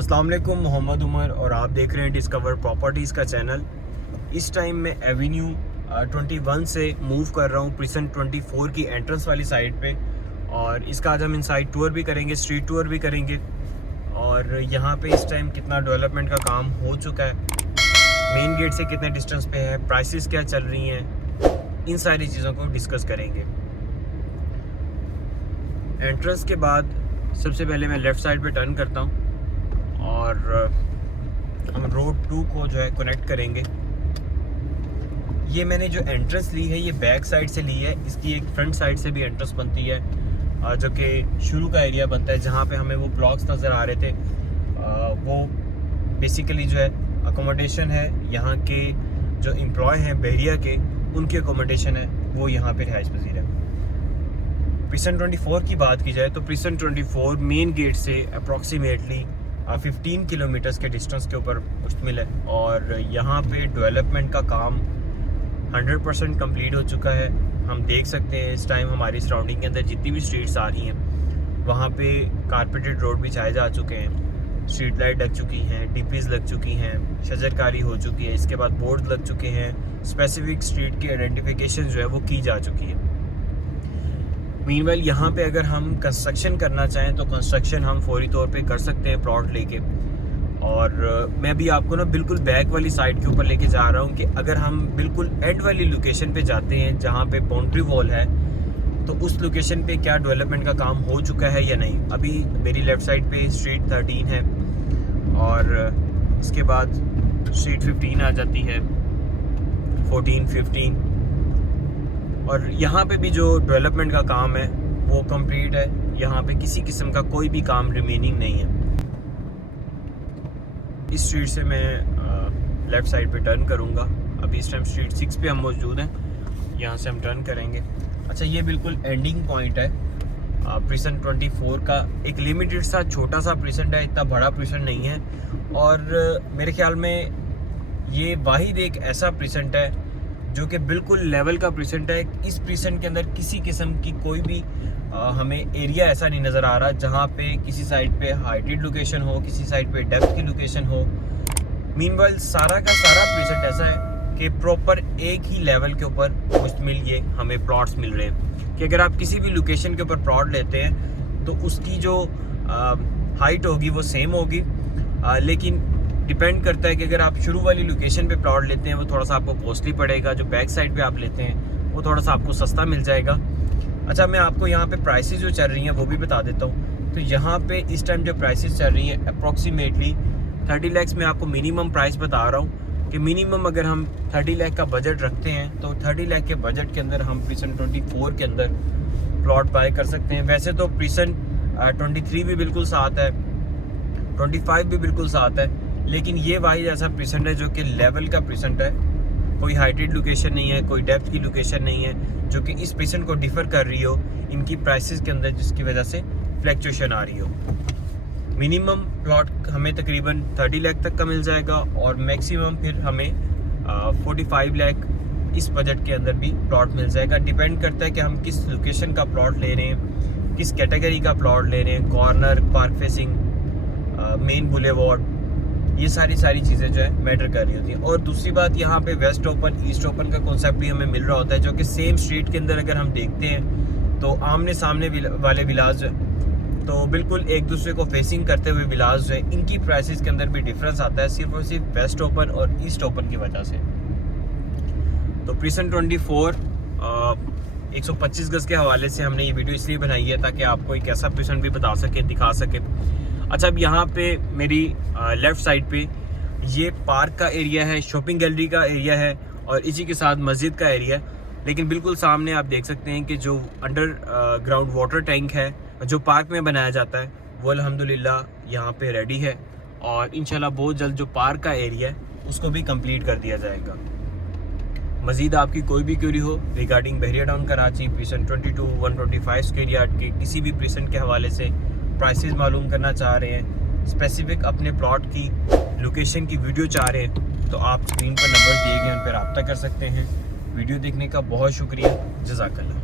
अस्सलाम वालेकुम, मोहम्मद उमर और आप देख रहे हैं डिस्कवर प्रॉपर्टीज़ का चैनल। इस टाइम मैं एवेन्यू 21 से मूव कर रहा हूँ प्रिसन 24 की एंट्रेंस वाली साइड पे, और इसका आज हम इनसाइड टूर भी करेंगे, स्ट्रीट टूर भी करेंगे, और यहाँ पे इस टाइम कितना डेवलपमेंट का काम हो चुका है, मेन गेट से कितने डिस्टेंस पे है, प्राइसेस क्या चल रही हैं, इन सारी चीज़ों को डिस्कस करेंगे। एंट्रेंस के बाद सबसे पहले मैं लेफ़्ट साइड पे टर्न करता हूँ और हम रोड 2 को जो है कनेक्ट करेंगे। ये मैंने जो एंट्रेंस ली है ये बैक साइड से ली है, इसकी एक फ्रंट साइड से भी एंट्रेंस बनती है, जो कि शुरू का एरिया बनता है जहाँ पे हमें वो ब्लॉक्स नज़र आ रहे थे। वो बेसिकली जो है अकोमोडेशन है, यहाँ के जो एम्प्लॉय हैं बहरिया के, उनकी अकोमोडेशन है, वो यहाँ पे रिहाइश पजीर है। प्रिसन 24 की बात की जाए तो प्रिसन 24 मेन गेट से अप्रॉक्सीमेटली 15 किलोमीटर्स के डिस्टेंस के ऊपर मुश्तमिल है, और यहाँ पे डेवलपमेंट का काम 100% कंप्लीट हो चुका है। हम देख सकते हैं इस टाइम हमारी सराउंडिंग के अंदर जितनी भी स्ट्रीट्स आ रही हैं वहाँ पे कारपेटेड रोड बिछाए जा चुके हैं, स्ट्रीट लाइट लग चुकी हैं, डीपीज लग चुकी हैं, शजरकारी हो चुकी है, इसके बाद बोर्ड लग चुके हैं, स्पेसिफिक स्ट्रीट की आइडेंटिफिकेशन जो है वो की जा चुकी है। मीनवाइल यहाँ पे अगर हम कंस्ट्रक्शन करना चाहें तो कंस्ट्रक्शन हम फौरी तौर पे कर सकते हैं प्लॉट लेके। और मैं भी आपको ना बिल्कुल बैक वाली साइड के ऊपर लेके जा रहा हूँ कि अगर हम बिल्कुल एंड वाली लोकेशन पे जाते हैं जहाँ पे बाउंड्री वॉल है, तो उस लोकेशन पे क्या डेवलपमेंट का काम हो चुका है या नहीं। अभी मेरी लेफ़्ट साइड पे स्ट्रीट 13 है और इसके बाद स्ट्रीट 15 आ जाती है, 14, 15, और यहाँ पे भी जो डेवलपमेंट का काम है वो कंप्लीट है। यहाँ पे किसी किस्म का कोई भी काम रिमेनिंग नहीं है। इस स्ट्रीट से मैं लेफ़्ट साइड पे टर्न करूँगा। अभी इस टाइम स्ट्रीट 6 पे हम मौजूद हैं, यहाँ से हम टर्न करेंगे। अच्छा, ये बिल्कुल एंडिंग पॉइंट है प्रिसन 24 का। एक लिमिटेड सा छोटा सा प्रिसन है, इतना बड़ा प्रिसन नहीं है, और मेरे ख्याल में ये वाहिद एक ऐसा प्रिसेंट है जो कि बिल्कुल लेवल का प्रिसेंट है। इस प्रिसेंट के अंदर किसी किस्म की कोई भी हमें एरिया ऐसा नहीं नज़र आ रहा जहाँ पे किसी साइड पे हाइटेड लोकेशन हो, किसी साइड पे डेप्थ की लोकेशन हो। मीनवाइल सारा का सारा प्रिसेंट ऐसा है कि प्रॉपर एक ही लेवल के ऊपर मुश्तमिल ये हमें प्लॉट्स मिल रहे हैं कि अगर आप किसी भी लोकेशन के ऊपर प्लॉट लेते हैं तो उसकी जो हाइट होगी वो सेम होगी, लेकिन डिपेंड करता है कि अगर आप शुरू वाली लोकेशन पे प्लॉट लेते हैं वो थोड़ा सा आपको कॉस्टली पड़ेगा, जो बैक साइड पे आप लेते हैं वो थोड़ा सा आपको सस्ता मिल जाएगा। अच्छा, मैं आपको यहाँ पे प्राइसेस जो चल रही हैं वो भी बता देता हूँ। तो यहाँ पे इस टाइम जो प्राइसेस चल रही हैं अप्रॉक्सीमेटली 30 लाख में आपको मिनिमम प्राइस बता रहा हूँ कि मिनिमम अगर हम 30 लाख का बजट रखते हैं तो 30 लाख के बजट के अंदर हम प्रिसन 24 के अंदर प्लॉट बाय कर सकते हैं। वैसे तो प्रिसन 23 भी बिल्कुल साथ है, 25 भी बिल्कुल साथ है, लेकिन ये वाहिद ऐसा प्रिसेंट है जो कि लेवल का प्रिसेंट है। कोई हाइटेड लोकेशन नहीं है, कोई डेप्थ की लोकेशन नहीं है जो कि इस प्रिसेंट को डिफ़र कर रही हो इनकी प्राइसेस के अंदर, जिसकी वजह से फ्लैक्चुएशन आ रही हो। मिनिमम प्लॉट हमें तकरीबन 30 लाख तक का मिल जाएगा, और मैक्सिमम फिर हमें 45 लाख इस बजट के अंदर भी प्लॉट मिल जाएगा। डिपेंड करता है कि हम किस लोकेशन का प्लॉट ले रहे हैं, किस कैटेगरी का प्लॉट ले रहे हैं, corner, park facing, main boulevard, ये सारी चीज़ें जो है मैटर कर रही होती हैं। और दूसरी बात, यहाँ पे वेस्ट ओपन, ईस्ट ओपन का कॉन्सेप्ट भी हमें मिल रहा होता है, जो कि सेम स्ट्रीट के अंदर अगर हम देखते हैं तो आमने सामने वाले विलाज जो है तो बिल्कुल एक दूसरे को फेसिंग करते हुए विलाज जो है, इनकी प्राइसेस के अंदर भी डिफरेंस आता है सिर्फ और सिर्फ वेस्ट ओपन और ईस्ट ओपन की वजह से। तो प्रिसन 24 125 गज के हवाले से हमने ये वीडियो इसलिए बनाई है ताकि आपको एक ऐसा प्रिसन भी बता सके, दिखा सके। अच्छा, अब यहाँ पे मेरी लेफ़्ट साइड पे ये पार्क का एरिया है, शॉपिंग गैलरी का एरिया है, और इसी के साथ मस्जिद का एरिया है। लेकिन बिल्कुल सामने आप देख सकते हैं कि जो अंडर ग्राउंड वाटर टैंक है जो पार्क में बनाया जाता है वो अल्हम्दुलिल्लाह यहाँ पे रेडी है, और इंशाल्लाह बहुत जल्द जो पार्क का एरिया है उसको भी कंप्लीट कर दिया जाएगा। मज़ीद आपकी कोई भी क्वेरी हो regarding Bahria Town Karachi, precinct 22, 125 square yard के किसी भी प्रिसन के हवाले से प्राइसेस मालूम करना चाह रहे हैं, स्पेसिफिक अपने प्लॉट की लोकेशन की वीडियो चाह रहे हैं, तो आप स्क्रीन पर नंबर दिए गए उन पर रब्ता कर सकते हैं। वीडियो देखने का बहुत शुक्रिया, जज़ाकल्लाह।